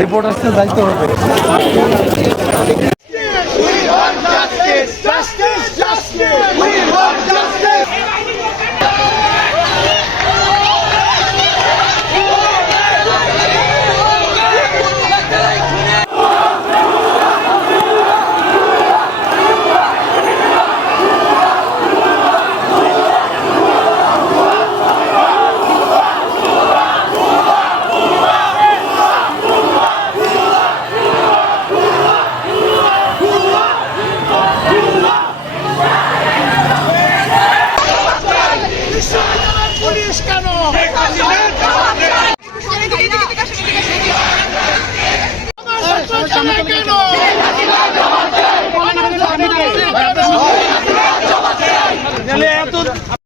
Report আসতে দায়িত্ব হবে। 谁放的酒